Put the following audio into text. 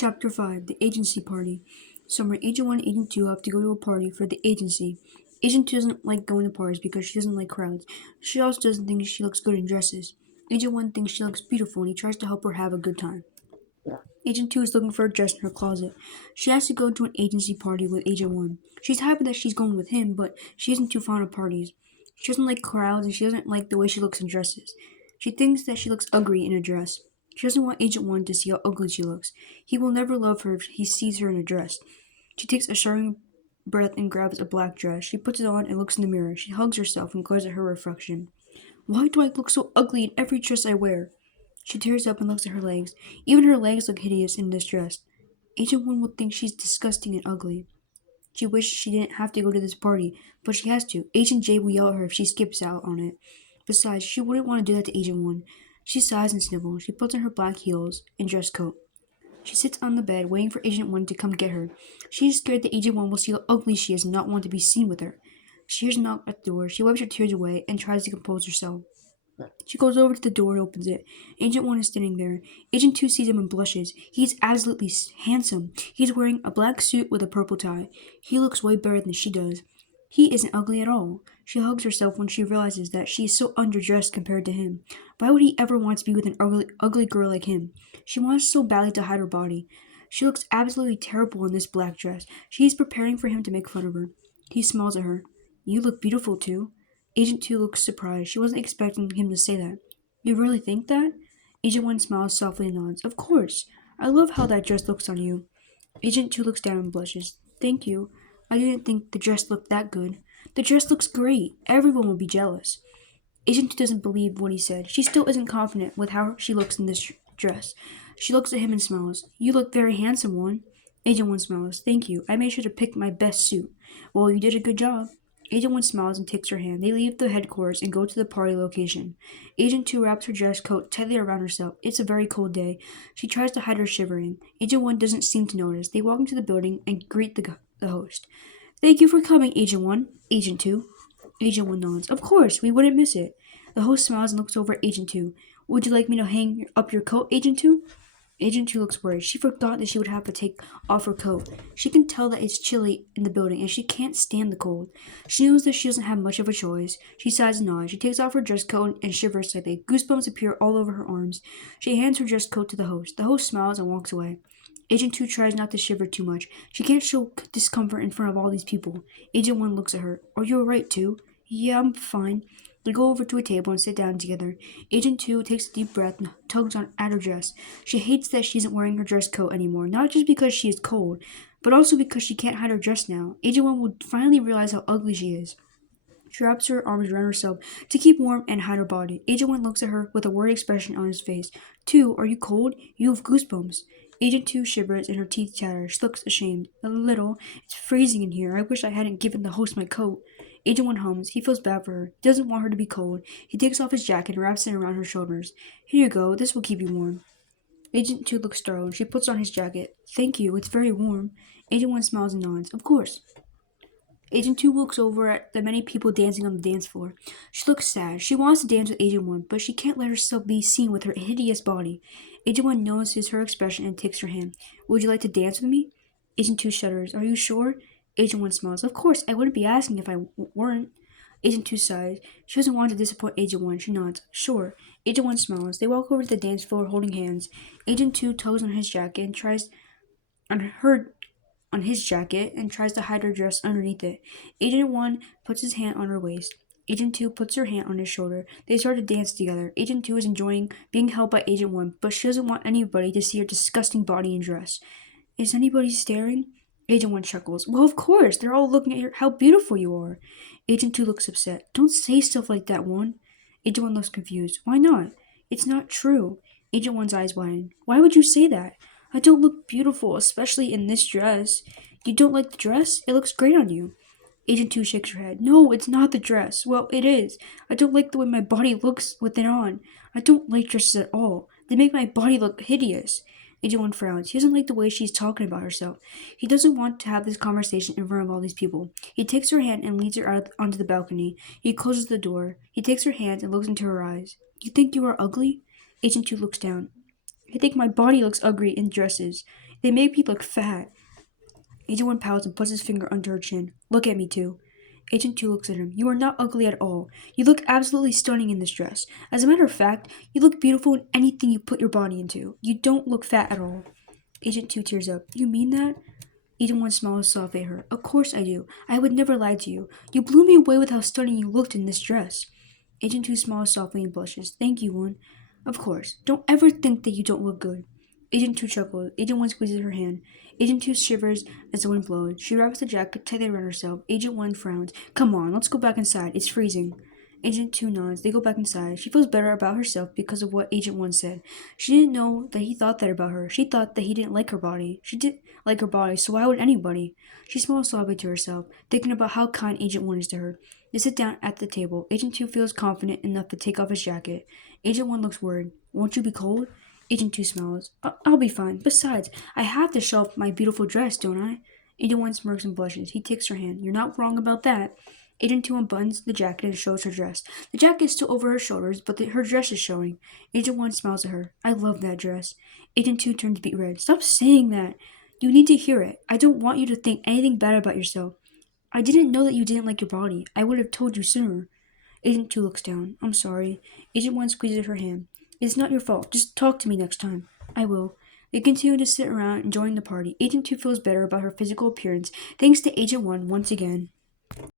Chapter 5 The Agency Party. Summer Agent 1 and Agent 2 have to go to a party for the agency. Agent 2 doesn't like going to parties because she doesn't like crowds. She also doesn't think she looks good in dresses. Agent 1 thinks she looks beautiful and he tries to help her have a good time. Agent 2 is looking for a dress in her closet. She has to go to an agency party with Agent 1. She's happy that she's going with him, but she isn't too fond of parties. She doesn't like crowds and she doesn't like the way she looks in dresses. She thinks that she looks ugly in a dress. She doesn't want Agent 1 to see how ugly she looks. He will never love her if he sees her in a dress. She takes a sharp breath and grabs a black dress. She puts it on and looks in the mirror. She hugs herself and glares at her reflection. Why do I look so ugly in every dress I wear? She tears up and looks at her legs. Even her legs look hideous in this dress. Agent 1 will think she's disgusting and ugly. She wishes she didn't have to go to this party, but she has to. Agent J will yell at her if she skips out on it. Besides, she wouldn't want to do that to Agent 1. She sighs and snivels. She puts on her black heels and dress coat. She sits on the bed, waiting for Agent 1 to come get her. She is scared that Agent 1 will see how ugly she is and not want to be seen with her. She hears a knock at the door. She wipes her tears away and tries to compose herself. She goes over to the door and opens it. Agent 1 is standing there. Agent 2 sees him and blushes. He's absolutely handsome. He's wearing a black suit with a purple tie. He looks way better than she does. He isn't ugly at all. She hugs herself when she realizes that she is so underdressed compared to him. Why would he ever want to be with an ugly girl like him? She wants so badly to hide her body. She looks absolutely terrible in this black dress. She is preparing for him to make fun of her. He smiles at her. You look beautiful too. Agent 2 looks surprised. She wasn't expecting him to say that. You really think that? Agent 1 smiles softly and nods. Of course. I love how that dress looks on you. Agent 2 looks down and blushes. Thank you. I didn't think the dress looked that good. The dress looks great. Everyone will be jealous. Agent 2 doesn't believe what he said. She still isn't confident with how she looks in this dress. She looks at him and smiles. You look very handsome, one. Agent 1 smiles. Thank you. I made sure to pick my best suit. Well, you did a good job. Agent 1 smiles and takes her hand. They leave the headquarters and go to the party location. Agent 2 wraps her dress coat tightly around herself. It's a very cold day. She tries to hide her shivering. Agent 1 doesn't seem to notice. They walk into the building and greet the host. Thank you for coming, Agent 1. Agent 2. Agent 1 nods. Of course, we wouldn't miss it. The host smiles and looks over at Agent 2. Would you like me to hang up your coat, Agent 2? Agent 2 looks worried. She forgot that she would have to take off her coat. She can tell that it's chilly in the building and she can't stand the cold. She knows that she doesn't have much of a choice. She sighs and nods. She takes off her dress coat and shivers slightly. Goosebumps appear all over her arms. She hands her dress coat to the host. The host smiles and walks away. Agent 2 tries not to shiver too much. She can't show discomfort in front of all these people. Agent 1 looks at her. Are you alright, 2? Yeah, I'm fine. They go over to a table and sit down together. Agent 2 takes a deep breath and tugs at her dress. She hates that she isn't wearing her dress coat anymore, not just because she is cold, but also because she can't hide her dress now. Agent 1 will finally realize how ugly she is. She wraps her arms around herself to keep warm and hide her body. Agent 1 looks at her with a worried expression on his face. 2, are you cold? You have goosebumps. Agent 2 shivers and her teeth chatter. She looks ashamed. A little. It's freezing in here. I wish I hadn't given the host my coat. Agent 1 hums. He feels bad for her. He doesn't want her to be cold. He takes off his jacket and wraps it around her shoulders. Here you go. This will keep you warm. Agent 2 looks startled. She puts on his jacket. Thank you. It's very warm. Agent 1 smiles and nods. Of course. Agent 2 looks over at the many people dancing on the dance floor. She looks sad. She wants to dance with Agent 1, but she can't let herself be seen with her hideous body. Agent 1 notices her expression and takes her hand. Would you like to dance with me? Agent 2 shudders. Are you sure? Agent 1 smiles. Of course, I wouldn't be asking if I weren't. Agent 2 sighs. She doesn't want to disappoint Agent 1. She nods. Sure. Agent 1 smiles. They walk over to the dance floor holding hands. Agent 2 tugs on his jacket and tries to hide her dress underneath it. Agent 1 puts his hand on her waist. Agent 2 puts her hand on his shoulder. They start to dance together. Agent 2 is enjoying being held by Agent 1, but she doesn't want anybody to see her disgusting body and dress. Is anybody staring? Agent 1 chuckles. Well, of course. They're all looking at how beautiful you are. Agent 2 looks upset. Don't say stuff like that, 1. Agent 1 looks confused. Why not? It's not true. Agent 1's eyes widen. Why would you say that? I don't look beautiful, especially in this dress. You don't like the dress? It looks great on you. Agent 2 shakes her head. No, it's not the dress. Well, it is. I don't like the way my body looks with it on. I don't like dresses at all. They make my body look hideous. Agent 1 frowns. He doesn't like the way she's talking about herself. He doesn't want to have this conversation in front of all these people. He takes her hand and leads her out onto the balcony. He closes the door. He takes her hand and looks into her eyes. You think you are ugly? Agent 2 looks down. I think my body looks ugly in dresses. They make me look fat. Agent 1 pouts and puts his finger under her chin. Look at me, too. Agent 2 looks at him. You are not ugly at all. You look absolutely stunning in this dress. As a matter of fact, you look beautiful in anything you put your body into. You don't look fat at all. Agent 2 tears up. You mean that? Agent 1 smiles softly at her. Of course I do. I would never lie to you. You blew me away with how stunning you looked in this dress. Agent 2 smiles softly and blushes. Thank you, 1. Of course. Don't ever think that you don't look good. Agent 2 chuckles. Agent 1 squeezes her hand. Agent 2 shivers as the wind blows. She wraps the jacket tightly around herself. Agent 1 frowns. Come on, let's go back inside. It's freezing. Agent 2 nods. They go back inside. She feels better about herself because of what Agent 1 said. She didn't know that he thought that about her. She thought that he didn't like her body. She didn't like her body, so why would anybody? She smiles softly to herself, thinking about how kind Agent 1 is to her. They sit down at the table. Agent 2 feels confident enough to take off his jacket. Agent 1 looks worried. Won't you be cold? Agent 2 smiles. I'll be fine. Besides, I have to show off my beautiful dress, don't I? Agent 1 smirks and blushes. He takes her hand. You're not wrong about that. Agent 2 unbuttons the jacket and shows her dress. The jacket is still over her shoulders, but her dress is showing. Agent 1 smiles at her. I love that dress. Agent 2 turns beet red. Stop saying that. You need to hear it. I don't want you to think anything bad about yourself. I didn't know that you didn't like your body. I would have told you sooner. Agent 2 looks down. I'm sorry. Agent 1 squeezes her hand. It's not your fault. Just talk to me next time. I will. They continue to sit around enjoying the party. Agent 2 feels better about her physical appearance thanks to Agent 1 once again.